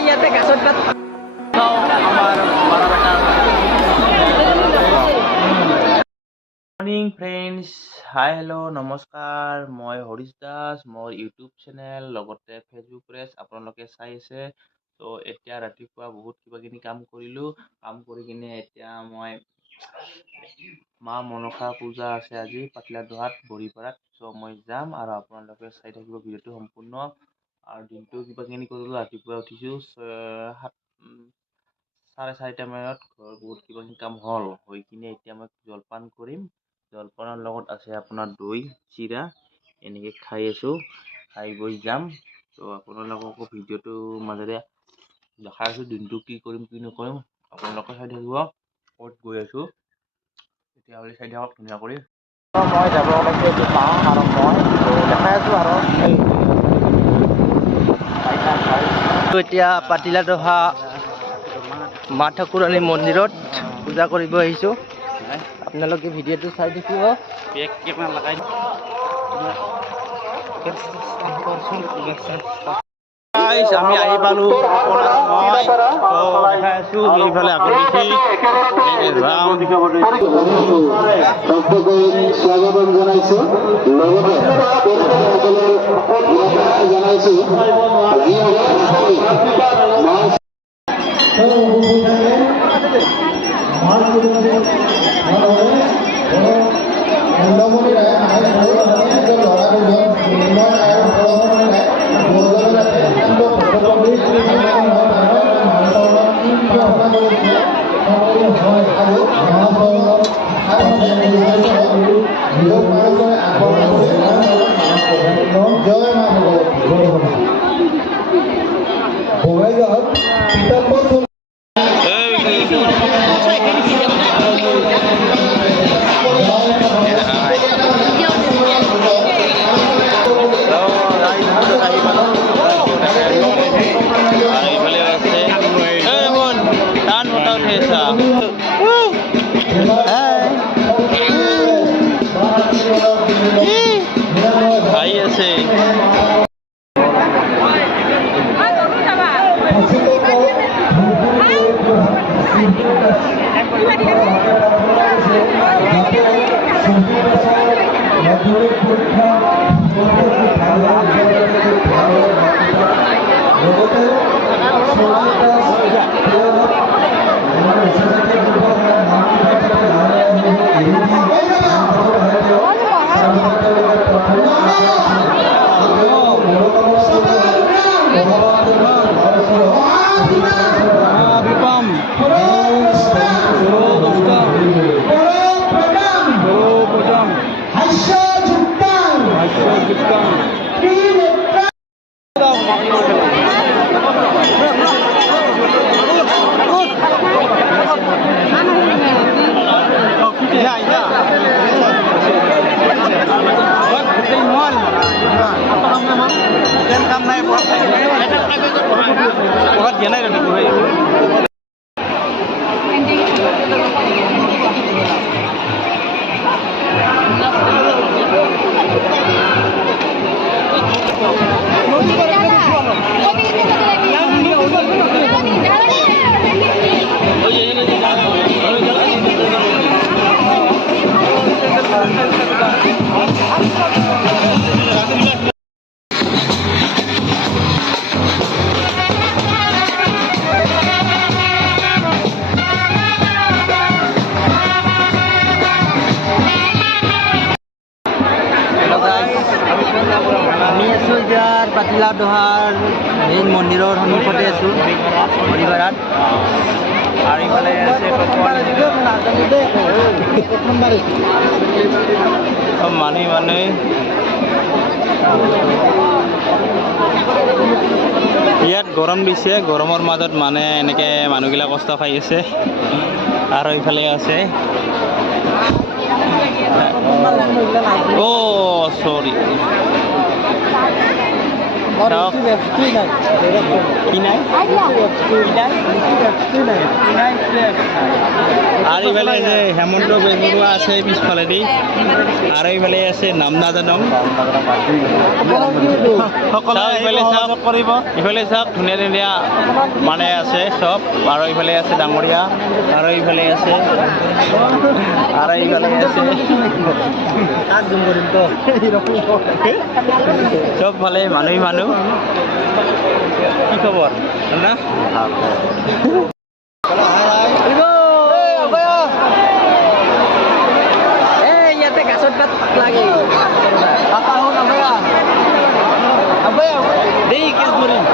ইয়াতে গাছত পাত morning friends, hi hello' নমস্কাৰ। মই হৰিশ দাস, মোৰ ইউটিউব চেনেল লগতে ফেচবুক পেজ আপোনালোকে চাই আছে। তো এতিয়া ৰাতিপুৱা বহুত কিবাকিবি কাম কৰিলোঁ। কাম কৰি কিনে এতিয়া মই মা মনসা পূজা আছে আজি পাটলাধোৱাত বৰিপাৰাত। চ' মই যাম আৰু আপোনালোকে চাই থাকিব ভিডিঅ'টো সম্পূৰ্ণ। আৰু দিনটো কিবাকিবি কৰিলোঁ। ৰাতিপুৱা উঠিছোঁ 4:30 মানত। ঘৰৰ বহুত কিবাকিবি কাম হৈ কিনে এতিয়া মই জলপান কৰিম। জলপানৰ লগত আছে আপোনাৰ দৈ চিৰা, এনেকৈ খাই আছোঁ। খাই বৈ যাম। তো আপোনালোককো ভিডিঅ'টো মাজেৰে দেখাই আছোঁ দিনটো কি কৰিম কি নকৰিম। আপোনালোকে চাই থাকিব ক'ত গৈ আছোঁ। তেতিয়াহ'লে চাই থাকক ধুনীয়া কৰি। মই যাব ওলাইছোঁ এইটো পাওঁ আৰু মই দেখাই আছোঁ আৰু এতিয়া পাতিলাধোৱা মা ঠাকুৰাণী মন্দিৰত পূজা কৰিব আহিছোঁ। আপোনালোকে ভিডিঅ'টো চাই থাকিব। আমি আহি পালোঁ। মই দেখাই আছোঁ এইফালে আগত দেখি স্বাগতম জনাইছোঁ। লগতে জনাইছোঁ ভাই আছে। আমি আছোঁ এতিয়া পাতিলাধোৱাৰ মেইন মন্দিৰৰ সন্মুখতে আছোঁ বৰিপাৰাত। আৰু ইফালে আছে মানুহ ইয়াত গৰম দিছে। গৰমৰ মাজত মানে এনেকৈ মানুহগিলা কষ্ট খাই আছে। আৰু ইফালে আছে চৰি চাওক কি নাই আৰু এইফালে আছে হেমন্ত বেজবৰুৱা আছে পিছফালেদি আৰু এইফালে আছে নাম নাজানং ইফালে চাওক ধুনীয়া ধুনীয়া মানে আছে চব আৰু এইফালে আছে ডাঙৰীয়া আৰু এইফালে আছে আৰু এইফালে আছে চব ফালে মানুহ কি খবৰ না ইয়াতে গাছত পাত লাগে দেই কেছ ধৰিম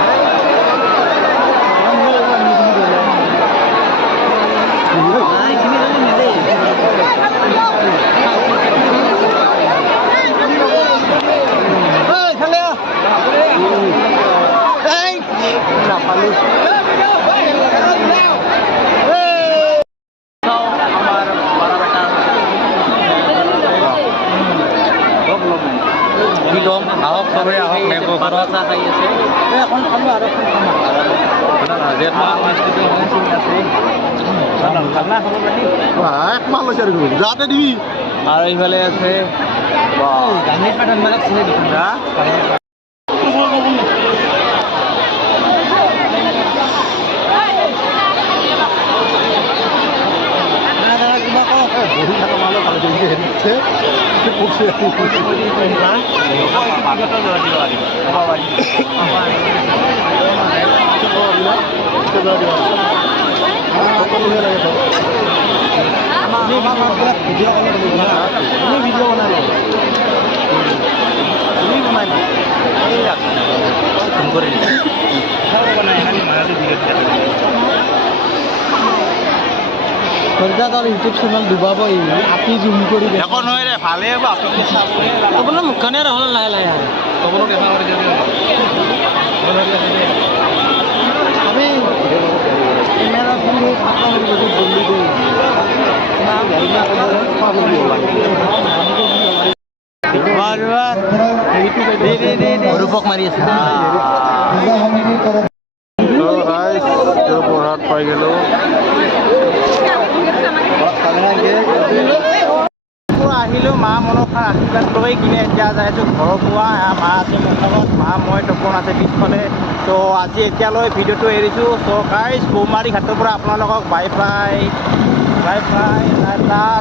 আহক চবেই আহক ঘৰত চাহ খাই আছে এখন খালো আৰু যাতে দিবি আৰু এইফালে আছে ইউটিউব চেনেল ডুবাব আপনি জুম কৰি একো নহয় দে ভালে হ'ব আপুনি চাবলৈ আপোনাৰ মুখখনে ৰহল লাহে লাহে সকলোক দেখা কৰি আমি কেমেৰা ফোনটো বলি ৰূপক মাৰি আছে পঢ়াত পাই গ'লো আহিলোঁ মা মনসাৰ আশীৰ্বাদ লৈ কিনে এতিয়া যাই আছোঁ ঘৰৰ পোৱা মা আছে মোৰ লগত মা মই তপন আছে পিছফালে ত' আজি এতিয়ালৈ ভিডিঅ'টো এৰিছোঁ ত' গাইজ বৌমাৰী ঘাটৰ পৰা আপোনালোকক বাই বাই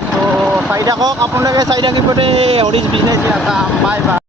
ত' চাই থাকক আপোনালোকে চাই থাকিব দেই হৰিজ বিজনেছ বাই বাই